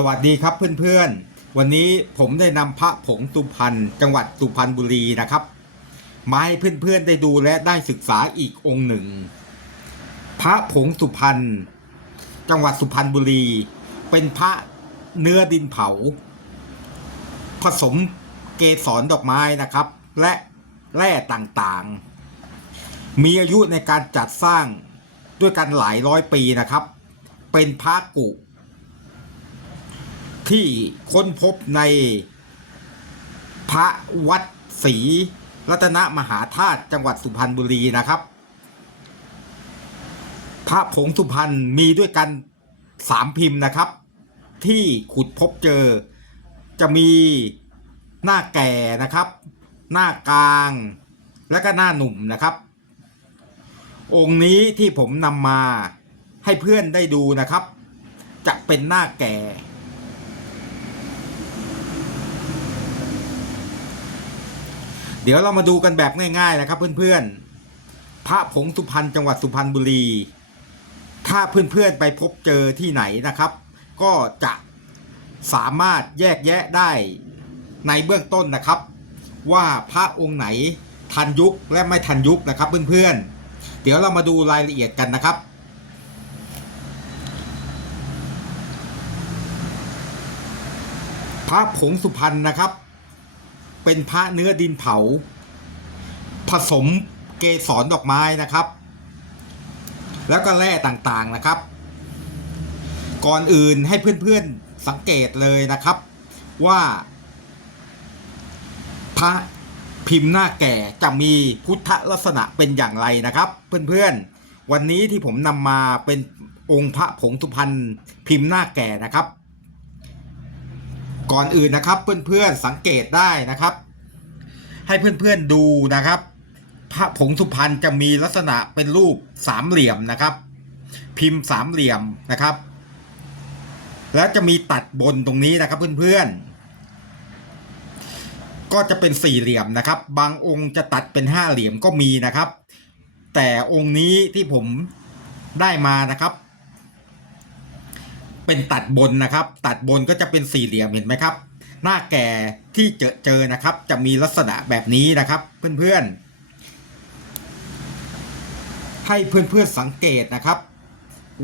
สวัสดีครับเพื่อนๆ วันนี้ผมได้นำพระผงสุพรรณจังหวัดสุพรรณบุรีนะครับ มาให้เพื่อนๆได้ดูและได้ศึกษาอีกองค์หนึ่ง พระผงสุพรรณจังหวัดสุพรรณบุรี เป็นพระเนื้อดินเผา ผสมเกสรดอกไม้นะครับ และแร่ต่างๆ มีอายุในการจัดสร้างด้วยกันหลายร้อยปีนะครับ เป็นพระกุ ที่ค้นพบในพระวัดศรีรัตนมหาธาตุจังหวัดสุพรรณบุรีนะครับ พระผงสุพรรณมีด้วยกันสามพิมพ์นะครับ ที่ขุดพบเจอ จะมีหน้าแก่นะครับ หน้ากลางและก็หน้าหนุ่มนะครับ องค์นี้ที่ผมนำมาให้เพื่อนได้ดูนะครับ จะเป็นหน้าแก่ ดี๋ยวเรามาดูกันแบบง่ายๆนะครับเพื่อนๆ พระผงสุพรรณจังหวัดสุพรรณบุรี ถ้าเพื่อนๆไปพบเจอที่ไหนนะครับ ก็จะสามารถแยกแยะได้ในเบื้องต้นนะครับ ว่าพระองค์ไหนทันยุคและไม่ทันยุคนะครับเพื่อนๆ เดี๋ยวเรามาดูรายละเอียดกันนะครับพระผงสุพรรณนะครับ เป็นพระเนื้อดินเผา ผสมเกสรดอกไม้นะครับ แล้วก็แร่ต่างๆนะครับ ก่อนอื่นให้เพื่อนๆสังเกตเลยนะครับ ว่าพระพิมพ์หน้าแก่จะมีพุทธลักษณะเป็นอย่างไรนะครับ เพื่อนๆ วันนี้ที่ผมนำมาเป็นองค์พระผงสุพรรณพิมพ์หน้าแก่นะครับ ก่อนอื่นนะครับเพื่อนๆสังเกตได้นะครับ ให้เพื่อนๆดูนะครับพระผงสุพรรณจะมีลักษณะเป็นรูปสามเหลี่ยมนะครับ พิมพ์สามเหลี่ยมนะครับ แล้วจะมีตัดบนตรงนี้นะครับเพื่อนๆ ก็จะเป็นสี่เหลี่ยมนะครับ บางองค์จะตัดเป็นห้าเหลี่ยมก็มีนะครับ แต่องค์นี้ที่ผมได้มานะครับ เป็นตัดบนนะครับ ตัดบนก็จะเป็นสี่เหลี่ยมเห็นไหมครับ หน้าแก่ที่เจอเจอนะครับ จะมีลักษณะแบบนี้นะครับ เพื่อนๆ ให้เพื่อนๆสังเกตนะครับ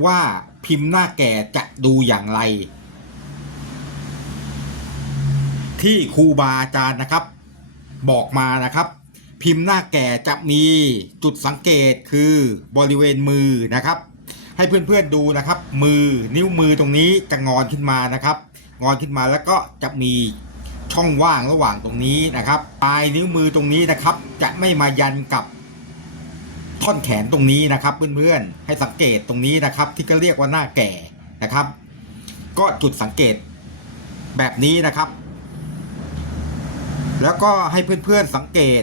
ว่าพิมพ์หน้าแก่จะดูอย่างไร ที่ครูบาอาจารย์นะครับ บอกมานะครับ พิมพ์หน้าแก่จะมีจุดสังเกตคือบริเวณมือนะครับ ให้เพื่อนๆดูนะครับ มือนิ้วมือตรงนี้จะงอนขึ้นมานะครับ งอนขึ้นมาแล้วก็จะมีช่องว่างระหว่างตรงนี้นะครับ ปลายนิ้วมือตรงนี้นะครับ จะไม่มายันกับท่อนแขนตรงนี้นะครับเพื่อนๆให้สังเกตตรงนี้นะครับ ที่ก็เรียกว่าหน้าแก่นะครับ ก็จุดสังเกตแบบนี้นะครับ แล้วก็ให้เพื่อนๆสังเกต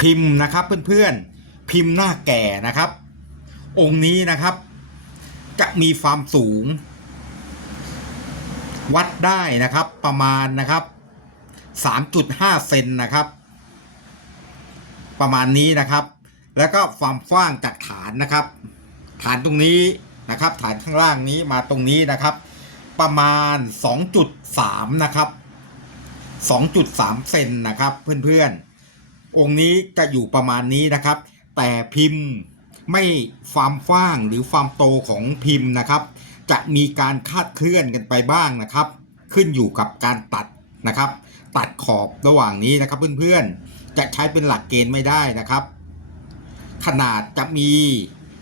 พิมพ์นะครับเพื่อนๆพิมพ์หน้าแก่นะครับ องค์นี้นะครับ จะมีความสูง วัดได้นะครับ ประมาณนะครับ 3.5 เซนนะครับ ประมาณนี้นะครับ แล้วก็ความกว้างจากฐานนะครับ ฐานตรงนี้นะครับ ฐานข้างล่างนี้มาตรงนี้นะครับ ประมาณ 2.3 นะครับ 2.3 เซนนะครับ เพื่อนๆ องค์นี้จะอยู่ประมาณนี้นะครับ แต่พิมพ์ ไม่ความกว้างหรือความโตของพิมพ์นะครับ จะมีการคาดเคลื่อนกันไปบ้างนะครับ ขึ้นอยู่กับการตัดนะครับ ตัดขอบระหว่างนี้นะครับเพื่อนๆจะใช้เป็นหลักเกณฑ์ไม่ได้นะครับ ขนาดจะมี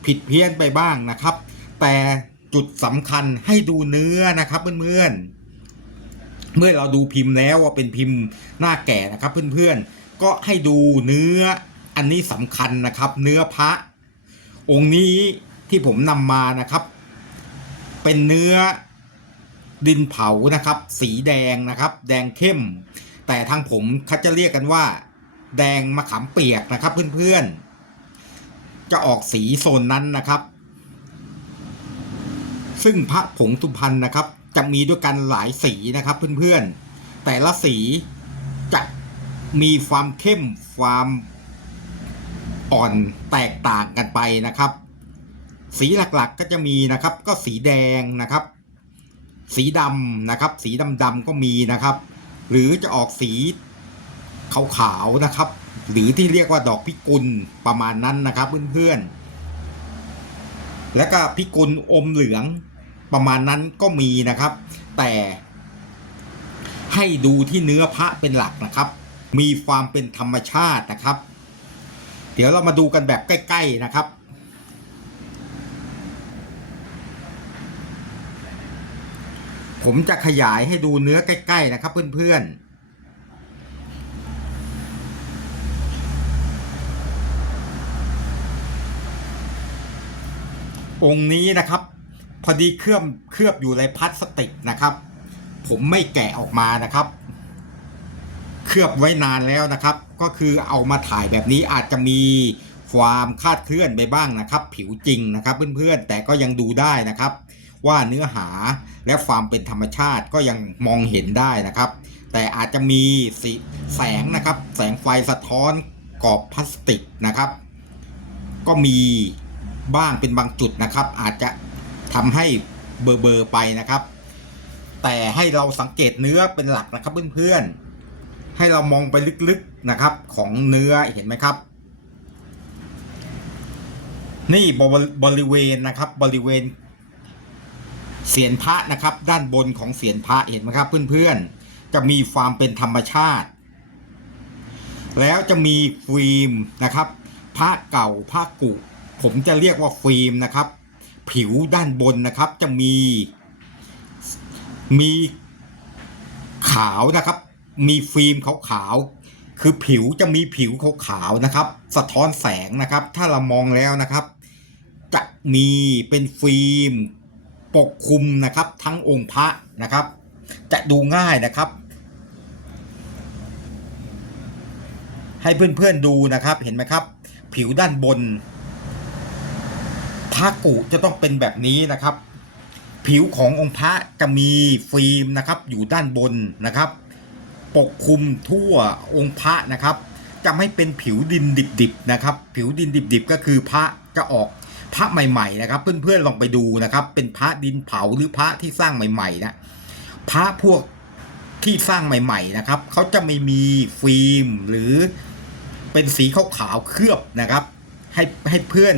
ผิดเพี้ยนไปบ้างนะครับ แต่จุดสำคัญให้ดูเนื้อนะครับเพื่อนๆเมื่อเราดูพิมพ์แล้วว่าเป็นพิมพ์หน้าแก่นะครับเพื่อนๆ ก็ให้ดูเนื้ออันนี้สำคัญนะครับ เนื้อพระ องค์นี้ที่ผมนำมานะครับ เป็นเนื้อดินเผานะครับ สีแดงนะครับ แดงเข้ม แต่ทางผมเขาจะเรียกกันว่า แดงมะขามเปียกนะครับเพื่อนๆ จะออกสีโซนนั้นนะครับ ซึ่งพระผงสุพรรณนะครับ จะมีด้วยกันหลายสีนะครับเพื่อนๆ แต่ละสีจะมีความเข้มความ อ่อนแตกต่างกันไปนะครับ สีหลักๆก็จะมีนะครับ ก็สีแดงนะครับ สีดำนะครับ สีดำๆก็มีนะครับ หรือจะออกสีขาวๆนะครับ หรือที่เรียกว่าดอกพิกุลประมาณนั้นนะครับเพื่อนๆแล้วก็พิกุลอมเหลืองประมาณนั้นก็มีนะครับ แต่ให้ดูที่เนื้อพระเป็นหลักนะครับ มีความเป็นธรรมชาตินะครับ เดี๋ยวเรามาดูกันแบบใกล้ ๆ นะครับ ผมจะขยายให้ดูเนื้อใกล้ ๆ นะครับ เพื่อน ๆองค์นี้นะครับ พอดีเคลือบเคลือบอยู่ในพลาสติกนะครับ ผมไม่แกะออกมานะครับ เคลือบไว้นานแล้วนะครับ ก็คือเอามาถ่ายแบบนี้อาจจะมีความคาดเคลื่อนไปบ้างนะครับ ผิวจริงนะครับเพื่อนๆแต่ก็ยังดูได้นะครับ ว่าเนื้อหาและความเป็นธรรมชาติก็ยังมองเห็นได้นะครับ แต่อาจจะมีสีแสงนะครับ แสงไฟสะท้อนกรอบพลาสติกนะครับ ก็มีบ้างเป็นบางจุดนะครับ อาจจะทำให้เบอร์เบอร์ไปนะครับ แต่ให้เราสังเกตเนื้อเป็นหลักนะครับเพื่อนๆ ให้เรามองไปลึกๆนะครับของเนื้อเห็นไหมครับ นี่บบริเวณนะครับบริเวณเสียนพระนะครับ ด้านบนของเสียนพระเห็นไหมครับ เพื่อนๆจะมีความเป็นธรรมชาติ แล้วจะมีฟิล์มนะครับผ้าเก่าผ้ากุ ผมจะเรียกว่าฟิล์มนะครับ ผิวด้านบนนะครับจะมีมีขาวนะครับ มีฟิล์มขาวๆคือผิวจะมีผิวขาวๆนะครับ สะท้อนแสงนะครับ ถ้าเรามองแล้วนะครับ จะมีเป็นฟิล์มปกคลุมนะครับ ทั้งองค์พระนะครับ จะดูง่ายนะครับ ให้เพื่อนๆดูนะครับเห็นไหมครับ ผิวด้านบนพระกุจะต้องเป็นแบบนี้นะครับ ผิวขององค์พระจะมีฟิล์มนะครับ อยู่ด้านบนนะครับ ปกคลุมทั่วองค์พระนะครับ จะไม่เป็นผิวดินดิบๆนะครับ ผิวดินดิบๆก็คือพระจะออกพระใหม่ๆนะครับ เพื่อนๆลองไปดูนะครับ เป็นพระดินเผาหรือพระที่สร้างใหม่ๆนะพระพวกที่สร้างใหม่ๆนะครับเขาจะไม่มีฟิล์มหรือเป็นสีขาวๆเคลือบนะครับ ให้ให้เพื่อน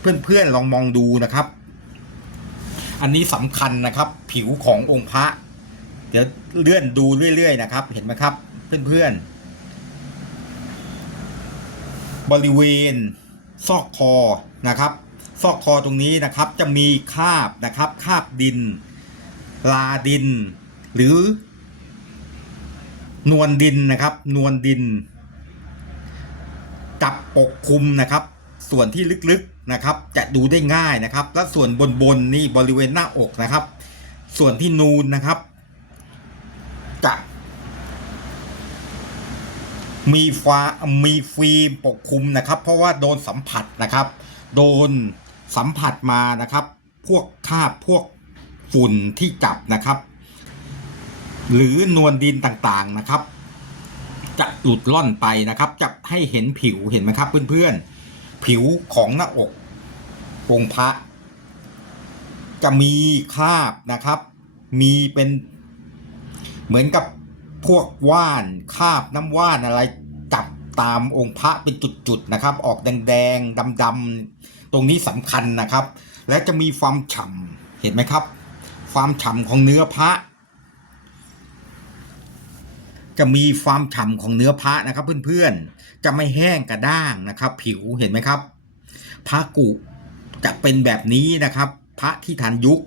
เพื่อนๆลองมองดูนะครับ อันนี้สำคัญนะครับ ผิวขององค์พระ เดี๋ยวเลื่อนดูเรื่อยๆนะครับ เห็นไหมครับ เพื่อนๆ บริเวณซอกคอนะครับ ซอกคอตรงนี้นะครับจะมีคาบนะครับคาบดิน ลาดิน หรือนวลดินนะครับ นวลดินกับปกคลุมนะครับ ส่วนที่ลึกๆนะครับ จะดูได้ง่ายนะครับ และส่วนบนๆนี่บริเวณหน้าอกนะครับ ส่วนที่นูนนะครับ จะ มีฟ้ามีฟิล์มปกคลุมนะครับ เพราะว่าโดนสัมผัสนะครับ โดนสัมผัสมานะครับ พวกคราบพวกฝุ่นที่จับนะครับ หรือนวลดินต่างๆนะครับ จะหลุดล่อนไปนะครับจะให้เห็นผิวเห็นไหมครับเพื่อนๆ ผิวของหน้าอกองค์พระ จะมีคราบนะครับ มีเป็นเหมือนกับ พวกว่านคาบน้ำว่านอะไรจับตามองค์พระเป็นจุดๆนะครับ ออกแดงๆดำๆตรงนี้สำคัญนะครับ และจะมีความฉ่ำเห็นไหมครับ ความฉ่ำของเนื้อพระ จะมีความฉ่ำของเนื้อพระนะครับ เพื่อนๆจะไม่แห้งกระด้างนะครับ ผิวเห็นไหมครับ พระกุจะเป็นแบบนี้นะครับ พระที่ทันยุค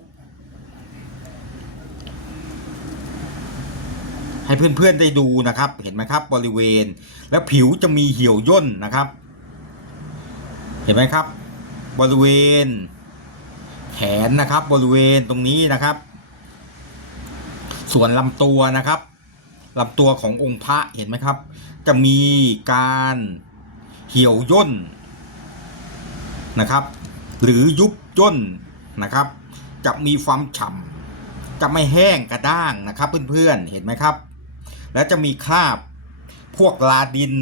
ให้เพื่อนๆได้ดูนะครับ เห็นไหมครับ บริเวณ แล้วผิวจะมีเหี่ยวย่นนะครับ เห็นไหมครับ บริเวณ แขนนะครับ บริเวณตรงนี้นะครับ ส่วนลำตัวนะครับลำตัวขององค์พระเห็นไหมครับ จะมีการเหี่ยวย่นนะครับ หรือยุบย่นนะครับ จะมีความฉ่ำจะไม่แห้งกระด้างนะครับ เพื่อนๆเห็นไหมครับ แล้วจะมีคราบพวกลาดิน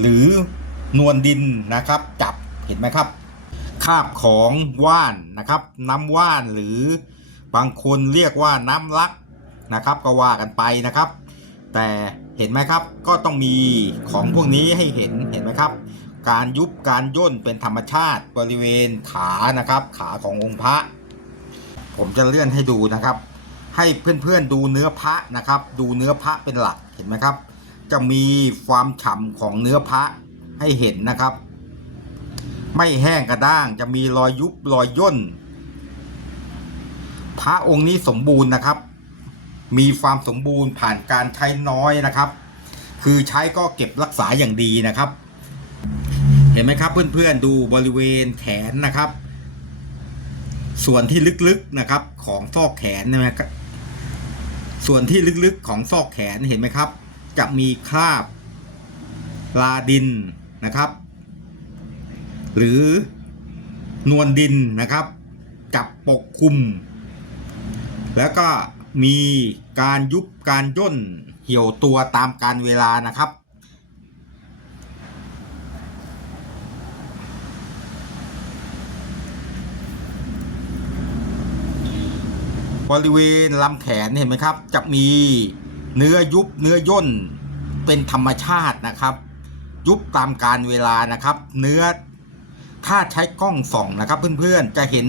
หรือนวลดินนะครับ จับเห็นไหมครับคาบของว่านนะครับ น้ำว่านหรือบางคนเรียกว่าน้ำลักนะครับ ก็ว่ากันไปนะครับ แต่เห็นไหมครับก็ต้องมีของพวกนี้ให้เห็นเห็นไหมครับ การยุบการย่นเป็นธรรมชาติบริเวณขานะครับ ขาขององค์พระ ผมจะเลื่อนให้ดูนะครับ ให้เพื่อนๆดูเนื้อพระนะครับ ดูเนื้อพระเป็นหลักเห็นไหมครับ จะมีความฉ่ำของเนื้อพระให้เห็นนะครับ ไม่แห้งกระด้างจะมีรอยยุบรอยย่น พระองค์นี้สมบูรณ์นะครับ มีความสมบูรณ์ผ่านการใช้น้อยนะครับ คือใช้ก็เก็บรักษาอย่างดีนะครับ เห็นไหมครับ เพื่อนๆดูบริเวณแขนนะครับส่วนที่ลึกๆนะครับของซอกแขนนะครับ ส่วนที่ลึกๆของซอกแขนเห็นไหมครับ จะมีคราบลาดินนะครับ หรือนวลดินนะครับ จับปกคลุม แล้วก็มีการยุบการย่นเหี่ยวตัวตามการเวลานะครับ บริเวณลำแขนเห็นไหมครับ จะมีเนื้อยุบเนื้อย่นเป็นธรรมชาตินะครับ ยุบตามการเวลานะครับ เนื้อถ้าใช้กล้องส่องนะครับ เพื่อนๆจะเห็น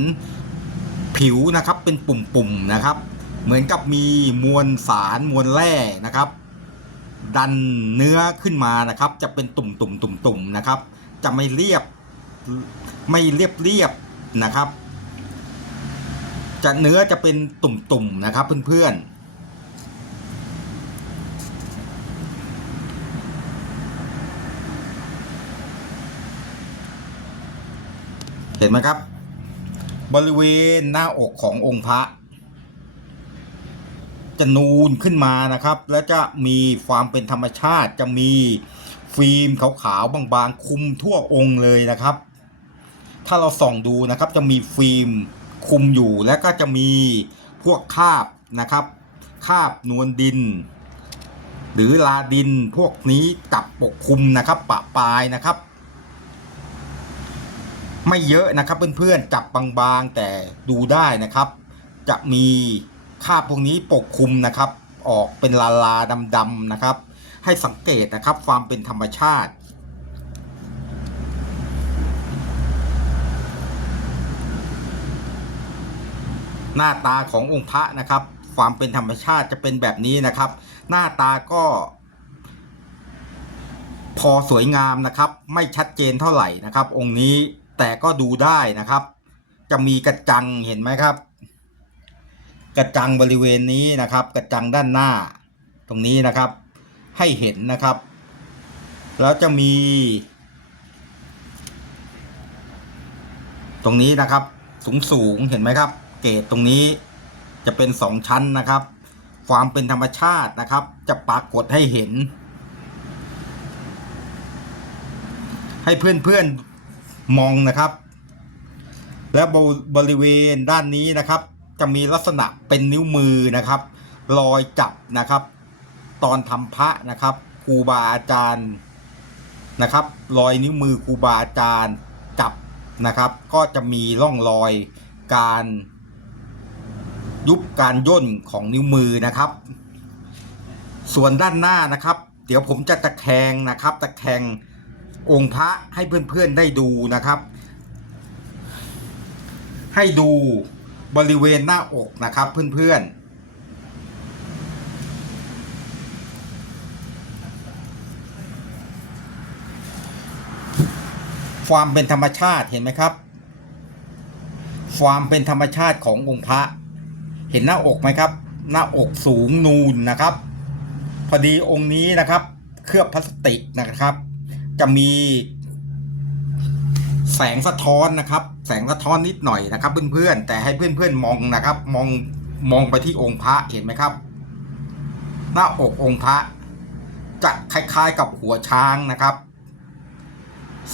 ผิวนะครับเป็นปุ่มๆนะครับ เหมือนกับมีมวลสารมวลแร่นะครับ ดันเนื้อขึ้นมานะครับ จะเป็นตุ่มๆๆๆนะครับ จะไม่เรียบไม่เรียบเรียบๆนะครับ จะเนื้อจะเป็นตุ่มๆนะครับเพื่อนๆเห็นไหมครับ บริเวณหน้าอกขององค์พระ จะนูนขึ้นมานะครับ แล้วจะมีความเป็นธรรมชาติจะมีฟิล์มขาวๆบางๆคุมทั่วองค์เลยนะครับ ถ้าเราส่องดูนะครับจะมีฟิล์ม คุมอยู่แล้วก็จะมีพวกคาบนะครับคาบนวลดิน หรือลาดินพวกนี้กับปกคลุมนะครับปะปลายนะครับ ไม่เยอะนะครับเพื่อนๆจับบางๆแต่ดูได้นะครับ จะมีคาบพวกนี้ปกคลุมนะครับ ออกเป็นลาลาดำๆนะครับ ให้สังเกตนะครับความเป็นธรรมชาติ หน้าตาขององค์พระนะครับ ความเป็นธรรมชาติจะเป็นแบบนี้นะครับ หน้าตาก็ พอสวยงามนะครับ ไม่ชัดเจนเท่าไหร่นะครับ องค์นี้แต่ก็ดูได้นะครับ จะมีกระจังเห็นไหมครับ กระจังบริเวณนี้นะครับ กระจังด้านหน้า ตรงนี้นะครับ ให้เห็นนะครับ แล้วจะมีตรงนี้นะครับสูงสูงเห็นไหมครับ เกตตรงนี้จะเป็นสองชั้นนะครับ ความเป็นธรรมชาตินะครับ จะปรากฏให้เห็น ให้เพื่อนๆมองนะครับ และบบริเวณด้านนี้นะครับ จะมีลักษณะเป็นนิ้วมือนะครับรอยจับนะครับ ตอนทำพระนะครับครูบาอาจารย์นะครับรอยนิ้วมือครูบาอาจารย์จับนะครับ ก็จะมีร่องรอยการ ยุบการย่นของนิ้วมือนะครับ ส่วนด้านหน้านะครับ เดี๋ยวผมจะตะแคงนะครับ ตะแคงองค์พระให้เพื่อนๆได้ดูนะครับ ให้ดูบริเวณหน้าอกนะครับเพื่อนๆความเป็นธรรมชาติเห็นไหมครับ ความเป็นธรรมชาติขององค์พระ เห็นหน้าอกไหมครับ หน้าอกสูงนูนนะครับ พอดีองค์นี้นะครับ เคลือบพลาสติกนะครับ จะมี แสงสะท้อนนะครับ แสงสะท้อนนิดหน่อยนะครับ เพื่อนๆแต่ให้เพื่อนๆมองนะครับ มองมองไปที่องค์พระเห็นไหมครับ หน้าอกองค์พระจะคล้ายๆกับหัวช้างนะครับ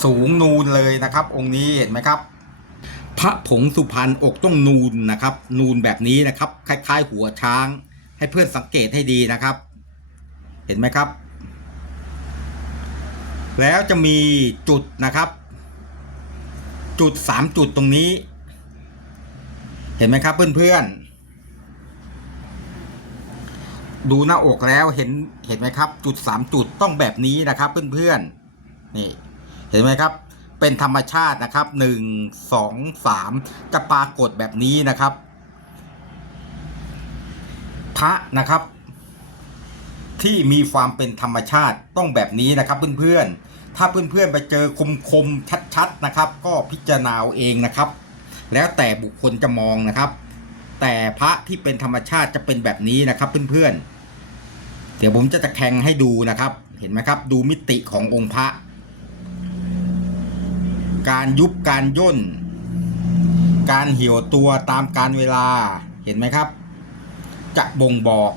สูงนูนเลยนะครับ องค์นี้เห็นไหมครับ พระผงสุพรรณอกต้องนูนนะครับ นูนแบบนี้นะครับ คล้าย ๆ หัวช้าง ให้เพื่อนสังเกตให้ดีนะครับ เห็นไหมครับ แล้วจะมีจุดนะครับ จุดสามจุดตรงนี้ เห็นไหมครับเพื่อนๆดูหน้าอกแล้วเห็นเห็นไหมครับ จุดสามจุดต้องแบบนี้นะครับ เพื่อนๆนี่ เห็นไหมครับ เป็นธรรมชาตินะครับหนึ่งสองสามจะปรากฏแบบนี้นะครับ พระนะครับ ที่มีความเป็นธรรมชาติต้องแบบนี้นะครับเพื่อนๆ ถ้าเพื่อนๆไปเจอคมๆชัดๆนะครับ ก็พิจารณาเอาเองนะครับ แล้วแต่บุคคลจะมองนะครับ แต่พระที่เป็นธรรมชาติจะเป็นแบบนี้นะครับเพื่อนๆเดี๋ยวผมจะตะแคงให้ดูนะครับ เห็นไหมครับ ดูมิติขององค์พระ การยุบการย่น การเหี่ยวตัวตามการเวลาเห็นไหมครับ จะบ่งบอก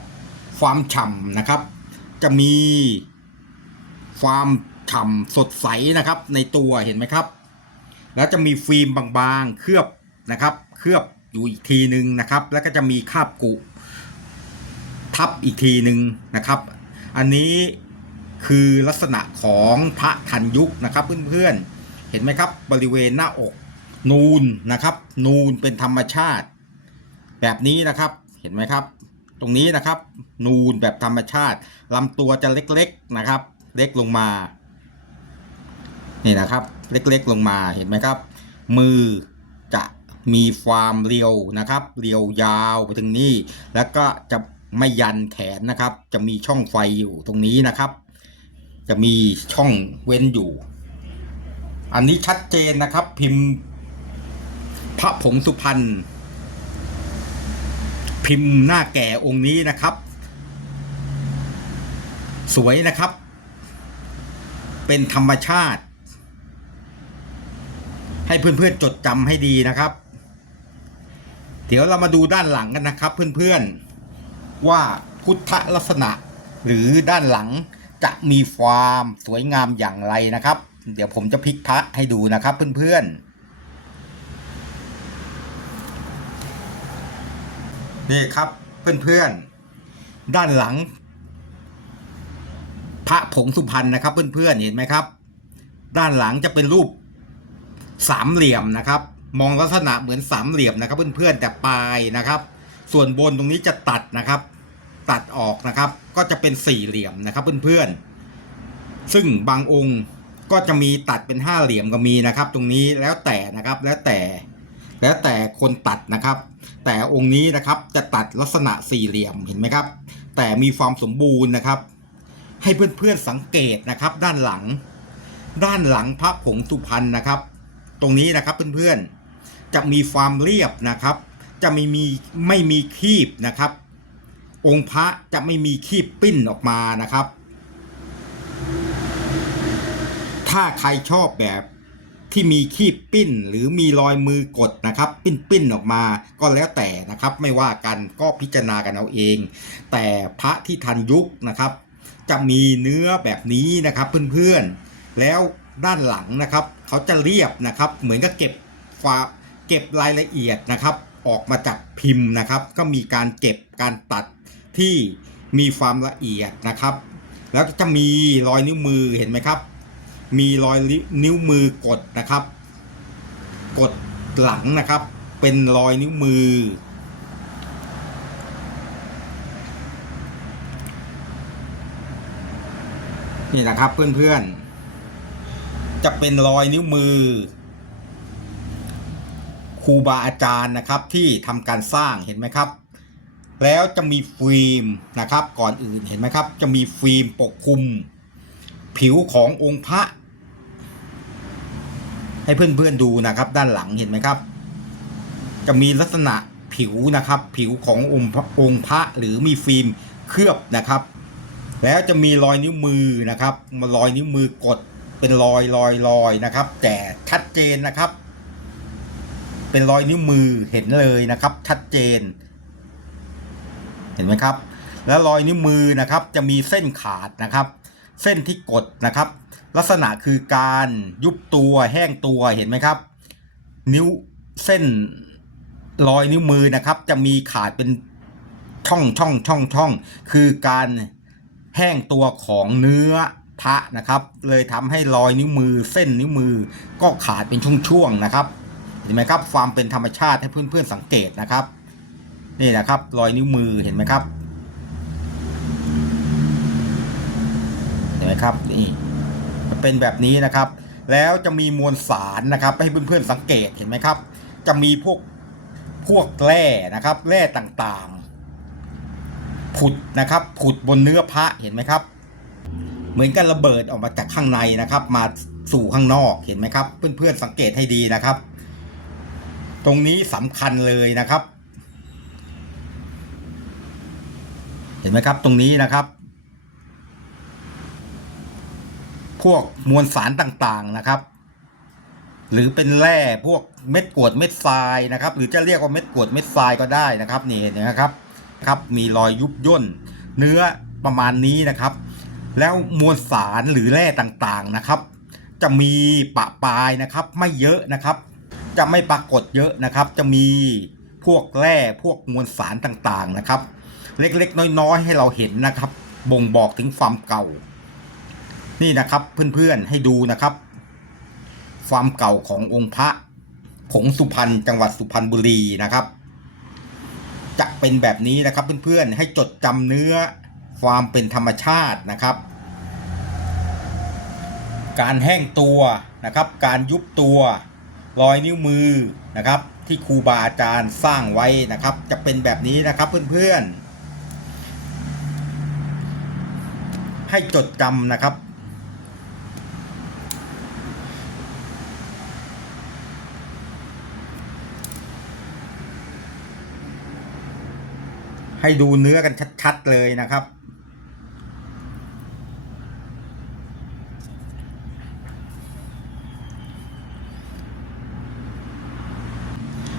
ความฉ่ำนะครับ จะมีความฉ่ำสดใสนะครับ ในตัวเห็นไหมครับ แล้วจะมีฟิล์มบางๆ เคลือบนะครับ เคลือบอยู่อีกทีหนึ่งนะครับ แล้วก็จะมีคาบกุ ทับอีกทีหนึ่งนะครับ อันนี้คือลักษณะของพระทันยุคนะครับเพื่อนๆ เห็นไหมครับ บริเวณหน้าอก นูนนะครับ นูนเป็นธรรมชาติ แบบนี้นะครับเห็นไหมครับ ตรงนี้นะครับ นูนแบบธรรมชาติลำตัวจะเล็กๆนะครับ เล็กลงมานี่นะครับ เล็กๆลงมาเห็นไหมครับ มือจะมีความเรียวนะครับ เรียวยาวไปถึงนี่แล้วก็จะไม่ยันแขนนะครับ จะมีช่องไฟอยู่ตรงนี้นะครับ จะมีช่องเว้นอยู่ อันนี้ชัดเจนนะครับ พิมพ์ พระผงสุพรรณพิมพ์หน้าแก่องค์นี้นะครับ สวยนะครับ เป็นธรรมชาติ ให้เพื่อนๆจดจำให้ดีนะครับ เดี๋ยวเรามาดูด้านหลังกันนะครับ เพื่อนๆว่าพุทธลักษณะหรือด้านหลังจะมีความสวยงามอย่างไรนะครับ เดี๋ยวผมจะพลิกพระให้ดูนะครับเพื่อนๆ นี่ครับเพื่อนๆ ด้านหลัง พระผงสุพรรณนะครับเพื่อนๆ เห็นไหมครับ ด้านหลังจะเป็นรูปสามเหลี่ยมนะครับ มองลักษณะเหมือนสามเหลี่ยมนะครับเพื่อนๆ แต่ปลายนะครับ ส่วนบนตรงนี้จะตัดนะครับ ตัดออกนะครับ ก็จะเป็นสี่เหลี่ยมนะครับเพื่อนๆ ซึ่งบางองค์ ก็จะมีตัดเป็นห้าเหลี่ยมก็มีนะครับ ตรงนี้แล้วแต่นะครับแล้วแต่ แล้วแต่คนตัดนะครับ แต่องค์นี้นะครับจะตัดลักษณะสี่เหลี่ยมเห็นไหมครับ แต่มีความสมบูรณ์นะครับ ให้เพื่อนๆสังเกตนะครับ ด้านหลัง ด้านหลังพระผงสุพรรณนะครับ ตรงนี้นะครับเพื่อนๆจะมีความเรียบนะครับ จะไม่มีไม่มีคีบนะครับ องค์พระจะไม่มีคีบปิ้นออกมานะครับ ถ้าใครชอบแบบที่มีคีบปิ้นหรือมีรอยมือกดนะครับ ปิ้นปิ้นออกมาก็แล้วแต่นะครับ ไม่ว่ากันก็พิจารณากันเอาเอง แต่พระที่ทันยุคนะครับ จะมีเนื้อแบบนี้นะครับเพื่อนๆแล้วด้านหลังนะครับเขาจะเรียบนะครับ เหมือนกับเก็บฝาเก็บรายละเอียดนะครับ ออกมาจากพิมพ์นะครับ ก็มีการเก็บการตัดที่มีความละเอียดนะครับ แล้วจะมีรอยนิ้วมือเห็นไหมครับ มีรอยนิ้วมือกดนะครับ กดหลังนะครับ เป็นรอยนิ้วมือ นี่นะครับเพื่อนๆ จะเป็นรอยนิ้วมือครูบาอาจารย์นะครับที่ทำการสร้างเห็นไหมครับ แล้วจะมีฟิล์มนะครับ ก่อนอื่นเห็นไหมครับ จะมีฟิล์มปกคลุม ผิวขององค์พระ ให้เพื่อนๆดูนะครับ ด้านหลังเห็นไหมครับ จะมีลักษณะผิวนะครับ ผิวขององค์พระองค์พระหรือมีฟิล์มเคลือบนะครับ แล้วจะมีรอยนิ้วมือนะครับมารอยนิ้วมือกดเป็นรอยรอยรอยนะครับ แต่ชัดเจนนะครับ เป็นรอยนิ้วมือเห็นเลยนะครับ ชัดเจน เห็นไหมครับ แล้วรอยนิ้วมือนะครับ จะมีเส้นขาดนะครับ เส้นที่กดนะครับ ลักษณะคือการยุบตัวแห้งตัวเห็นไหมครับ นิ้วเส้นรอยนิ้วมือนะครับ จะมีขาดเป็นช่องช่องช่องช่อง คือการแห้งตัวของเนื้อพระนะครับ เลยทำให้รอยนิ้วมือ เส้นนิ้วมือ ก็ขาดเป็นช่วงๆนะครับเห็นไหมครับ ความเป็นธรรมชาติให้เพื่อนๆสังเกตนะครับ นี่นะครับ รอยนิ้วมือเห็นไหมครับเห็นไหมครับนี่ เป็นแบบนี้นะครับ แล้วจะมีมวลสารนะครับให้เพื่อนๆสังเกตเห็นไหมครับ จะมีพวกพวกแร่นะครับแร่ต่างๆ ผุดนะครับผุดบนเนื้อพระเห็นไหมครับ เหมือนกันระเบิดออกมาจากข้างในนะครับ มาสู่ข้างนอกเห็นไหมครับ เพื่อนๆสังเกตให้ดีนะครับ ตรงนี้สำคัญเลยนะครับ เห็นไหมครับตรงนี้นะครับ พวกมวลสารต่างๆนะครับ หรือเป็นแร่พวกเม็ดกรวดเม็ดทรายนะครับ หรือจะเรียกว่าเม็ดกรวดเม็ดทรายก็ได้นะครับนี่นไหมครับครับ มีรอยยุบย่น เนื้อประมาณนี้นะครับ แล้วมวลสารหรือแร่ต่างๆนะครับ จะมีปะปลายนะครับ ไม่เยอะนะครับ จะไม่ปรากฏเยอะนะครับ จะมีพวกแร่พวกมวลสารต่างๆนะครับ เล็กๆ น้อยๆ ให้เราเห็นนะครับ บ่งบอกถึงความเก่า นี่นะครับเพื่อนๆให้ดูนะครับ ความเก่าขององค์พระผงสุพรรณจังหวัดสุพรรณบุรีนะครับ จะเป็นแบบนี้นะครับเพื่อนๆให้จดจำเนื้อความเป็นธรรมชาตินะครับ การแห้งตัวนะครับ การยุบตัวรอยนิ้วมือนะครับ ที่ครูบาอาจารย์สร้างไว้นะครับ จะเป็นแบบนี้นะครับเพื่อนๆให้จดจำนะครับ ให้ดูเนื้อกันชัด ๆ เลยนะครับ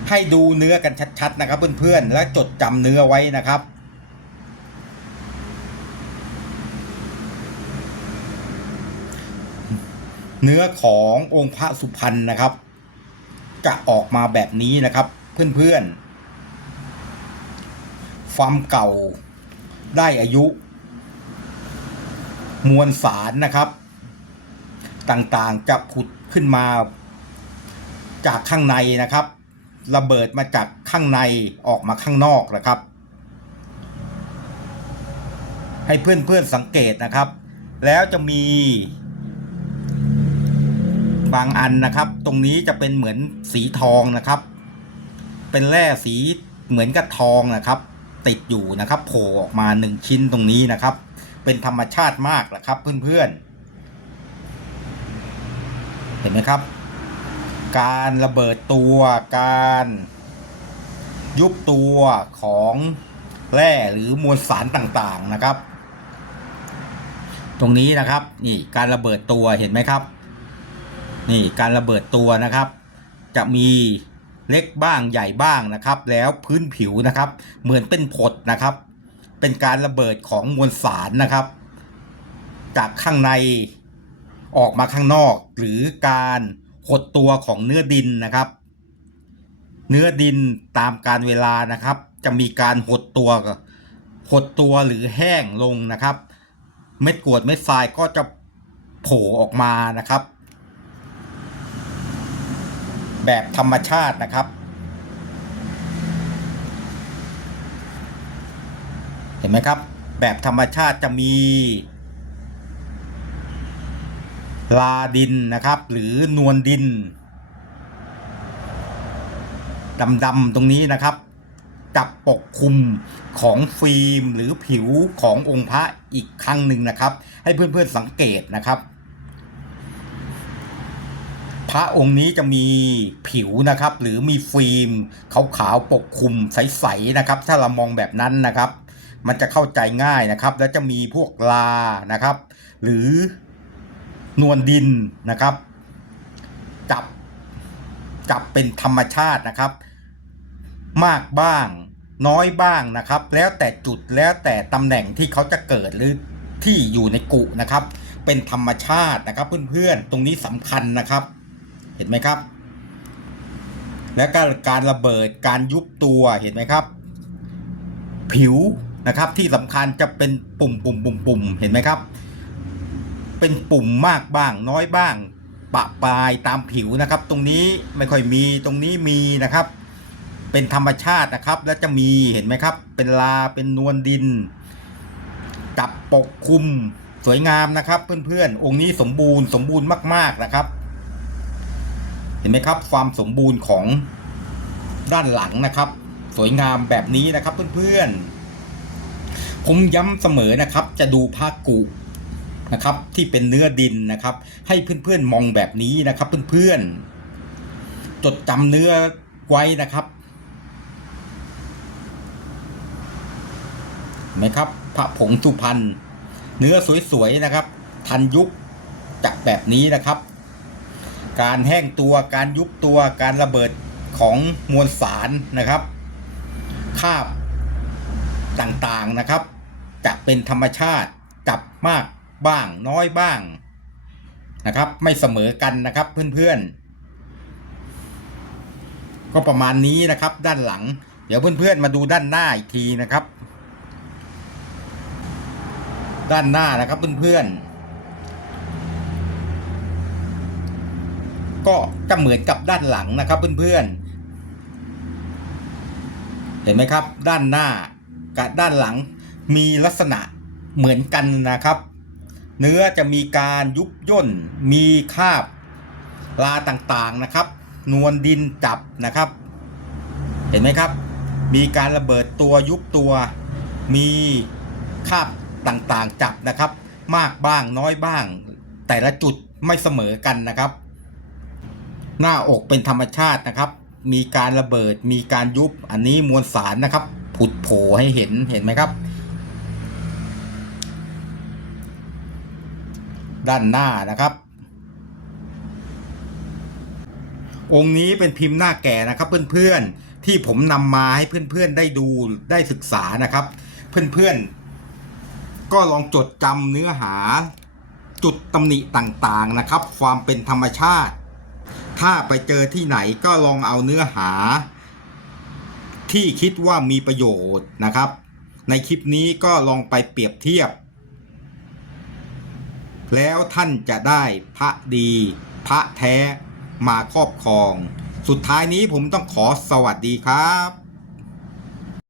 ให้ดูเนื้อกันชัด ๆ นะครับ เพื่อนๆ และจดจำเนื้อไว้นะครับเนื้อขององค์พระสุพรรณนะครับ จะออกมาแบบนี้นะครับ เพื่อนๆ ความเก่าได้อายุ มวลสารนะครับ ต่างๆจะผุดขึ้นมาจากข้างในนะครับ ระเบิดมาจากข้างในออกมาข้างนอกนะครับ ให้เพื่อนๆสังเกตนะครับ แล้วจะมีบางอันนะครับ ตรงนี้จะเป็นเหมือนสีทองนะครับ เป็นแร่สีเหมือนกับทองนะครับ ติดอยู่นะครับโผล่ออกมาหนึ่งชิ้นตรงนี้นะครับ เป็นธรรมชาติมากนะครับเพื่อนๆ เห็นไหมครับ การระเบิดตัวการยุบตัวของแร่หรือมวลสารต่างๆนะครับ ตรงนี้นะครับนี่การระเบิดตัวเห็นไหมครับ นี่การระเบิดตัวนะครับ จะมี เล็กบ้างใหญ่บ้างนะครับ แล้วพื้นผิวนะครับ เหมือนเป็นผดนะครับ เป็นการระเบิดของมวลสารนะครับ จากข้างในออกมาข้างนอก หรือการหดตัวของเนื้อดินนะครับ เนื้อดินตามการเวลานะครับ จะมีการหดตัวหดตัวหรือแห้งลงนะครับ เม็ดกรวดเม็ดทรายก็จะโผล่ออกมานะครับ แบบธรรมชาตินะครับ เห็นไหมครับ แบบธรรมชาติจะมีลาดินนะครับ หรือนวลดินดำๆตรงนี้นะครับจับปกคลุมของฟิล์มหรือผิวขององค์พระอีกครั้งหนึ่งนะครับ ให้เพื่อนๆสังเกตนะครับ พระองค์นี้จะมีผิวนะครับ หรือมีฟิล์มขาวๆปกคลุมใสๆนะครับ ถ้าเรามองแบบนั้นนะครับ มันจะเข้าใจง่ายนะครับ แล้วจะมีพวกลานะครับ หรือนวลดินนะครับ จับจับเป็นธรรมชาตินะครับ มากบ้างน้อยบ้างนะครับ แล้วแต่จุดแล้วแต่ตำแหน่งที่เขาจะเกิดหรือที่อยู่ในกุนะครับ เป็นธรรมชาตินะครับเพื่อนๆ ตรงนี้สำคัญนะครับ เห็นไหมครับ และก็การระเบิดการยุบตัวเห็นไหมครับ ผิวนะครับที่สำคัญจะเป็นปุ่มปุ่มปุ่มปุ่มเห็นไหมครับเเป็นปุ่มมากบ้างน้อยบ้าง ปะปลายตามผิวนะครับ ตรงนี้ไม่ค่อยมีตรงนี้มีนะครับ เป็นธรรมชาตินะครับ แล้วจะมีเห็นไหมครับ เป็นลาเป็นนวลดินกับปกคลุมสวยงามนะครับ เพื่อนๆองค์นี้สมบูรณ์สมบูรณ์มาก ๆนะครับ เห็นไหมครับ ความสมบูรณ์ของด้านหลังนะครับ สวยงามแบบนี้นะครับเพื่อนๆ ผมย้ำเสมอนะครับ จะดูผ้ากุนะครับที่เป็นเนื้อดินนะครับ ให้เพื่อนๆมองแบบนี้นะครับ เพื่อนๆ จดจำเนื้อไว้นะครับเห็นไหมครับพระผงสุพรรณเนื้อสวยๆนะครับ ทันยุคจากแบบนี้นะครับ การแห้งตัวการยุบตัวการระเบิดของมวลสารนะครับคาบต่างๆนะครับ จะเป็นธรรมชาติกับมากบ้างน้อยบ้างนะครับ ไม่เสมอกันนะครับเพื่อนๆ ก็ประมาณนี้นะครับ ด้านหลัง เดี๋ยวเพื่อนๆมาดูด้านหน้าอีกทีนะครับ ด้านหน้านะครับเพื่อนๆ ก็จะเหมือนกับด้านหลังนะครับเพื่อนๆ เห็นไหมครับ ด้านหน้ากับด้านหลังมีลักษณะเหมือนกันนะครับ เนื้อจะมีการยุบย่น มีคาบลาต่างๆนะครับ นวลดินจับนะครับ เห็นไหมครับ มีการระเบิดตัวยุบตัว มีคาบต่างๆจับนะครับ มากบ้างน้อยบ้าง แต่ละจุดไม่เสมอกันนะครับ หน้าอกเป็นธรรมชาตินะครับ มีการระเบิดมีการยุบอันนี้มวลสารนะครับ ผุดโผล่ให้เห็นเห็นไหมครับ ด้านหน้านะครับ องค์นี้เป็นพิมพ์หน้าแก่นะครับเพื่อนๆที่ผมนำมาให้เพื่อนๆได้ดูได้ศึกษานะครับ เพื่อนๆก็ลองจดจำเนื้อหาจุดตำหนิต่างๆนะครับ ความเป็นธรรมชาติ ถ้าไปเจอที่ไหนก็ลองเอาเนื้อหา ที่คิดว่ามีประโยชน์นะครับ ในคลิปนี้ก็ลองไปเปรียบเทียบ แล้วท่านจะได้พระดี พระแท้มาครอบครอง สุดท้ายนี้ผมต้องขอสวัสดีครับ